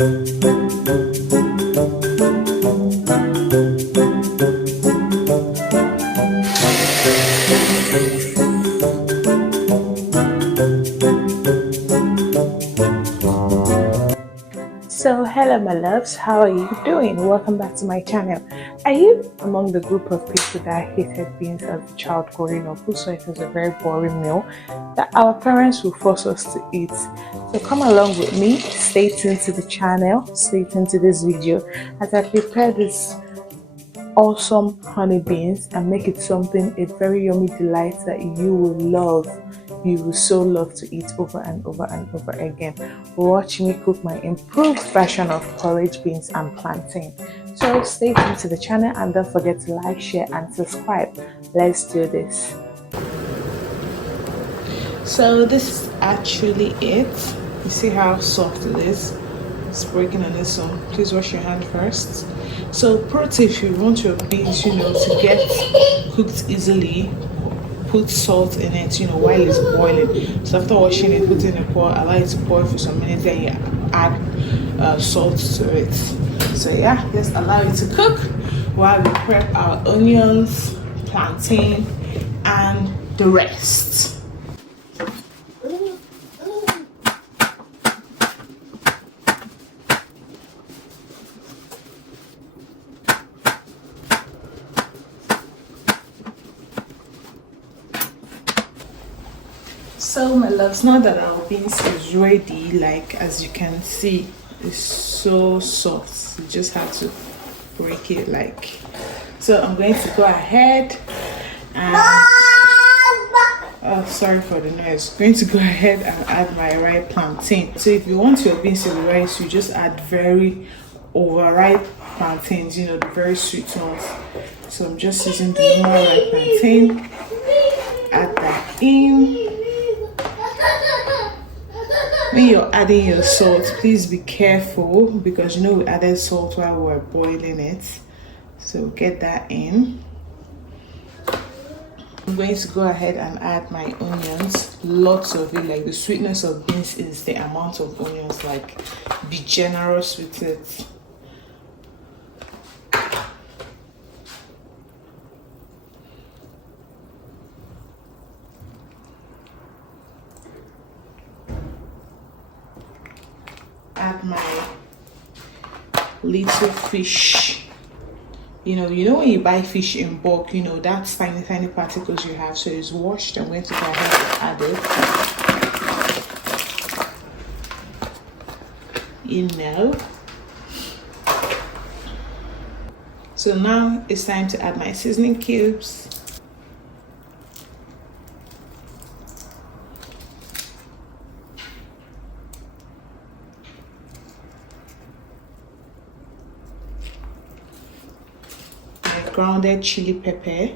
So hello my loves, how are you doing? Welcome back to my channel. Are you among the group of people that hated beans as a child growing up, who saw it as a very boring meal that our parents will force us to eat? So come along with me, stay tuned to the channel, stay tuned to this video as I prepare this awesome honey beans and make it something, a very yummy delight that you will love. You will so love to eat over and over and over again. Watch me cook my improved version of porridge beans and plantain. So stay tuned to the channel and don't forget to like, share and subscribe. Let's do this. So this is actually it. You see how soft it is? It's breaking on this one. Please wash your hand first. So pro tip, if you want your beans, to get cooked easily, put salt in it, while it's boiling. So after washing it, put it in a pot, allow it to boil for some minutes, then you add salt to it. So yeah, just allow it to cook while we prep our onions, plantain, and the rest. So my loves, now that our beans is ready, like as you can see, it's so soft. You just have to break it like so. I'm going to go ahead and oh, sorry for the noise. Going to go ahead and add my ripe plantain. So if you want your beans to be rice, you just add very overripe plantains, the very sweet ones. So I'm just using the normal ripe plantain. Add that in. When you're adding your salt, please be careful because we added salt while we were boiling it. So get that in. I'm going to go ahead and add my onions, lots of it. Like the sweetness of beans is the amount of onions, like be generous with it. Add my little fish. You know when you buy fish in bulk, that's tiny particles you have. So it's washed. I'm going to go ahead and add it. So now it's time to add my seasoning cubes. Grounded chili pepper.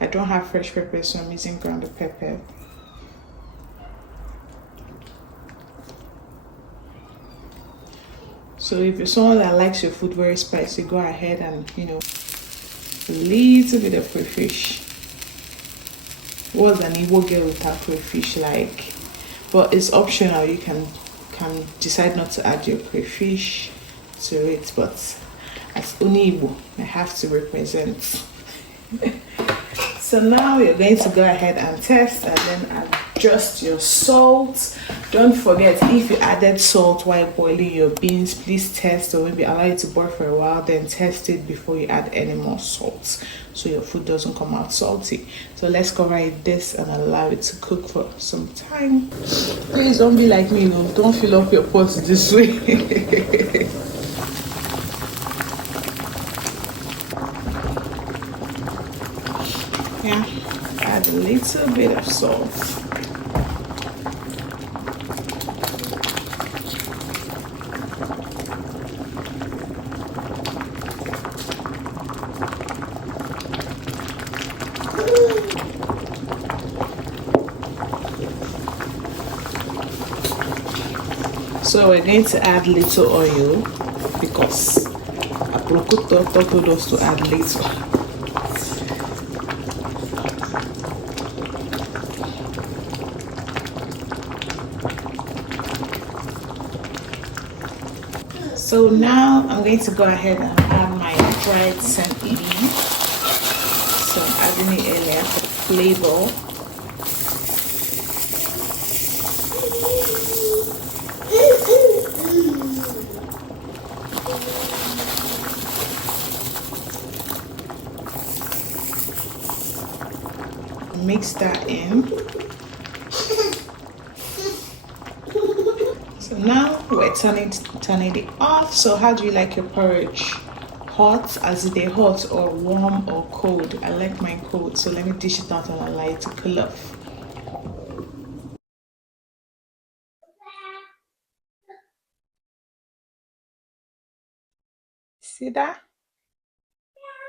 I don't have fresh pepper, so I'm using grounded pepper. So if you're someone that likes your food very spicy, go ahead and a little bit of crayfish. What's an Igbo girl without crayfish like? But it's optional. You can decide not to add your crayfish to it, but as Igbo, I have to represent. So now you're going to go ahead and test and then adjust your salt. Don't forget, if you added salt while boiling your beans, please test, or maybe allow it to boil for a while, then test it before you add any more salt so your food doesn't come out salty. So let's cover this and allow it to cook for some time. Please don't be like me, don't fill up your pot this way. Yeah, add a little bit of salt. So we're going to add little oil because Aprokuto told us to add little. So now I'm going to go ahead and add my dried scent leaf. So I'm adding it earlier for flavor. Mix that in. So now we're turning it off. So how do you like your porridge? Hot, as it is hot, or warm or cold? I like mine cold, so let me dish it out and allow it to cool off. See that?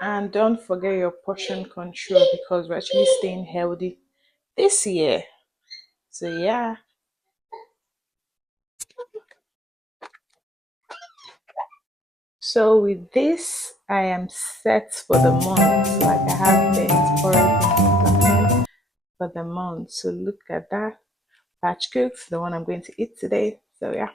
And don't forget your portion control because we're actually staying healthy this year. So yeah. So with this, I am set for the month. Like I have beans, porridge, and plantain for the month. So look at that. Batch cooks, the one I'm going to eat today. So yeah.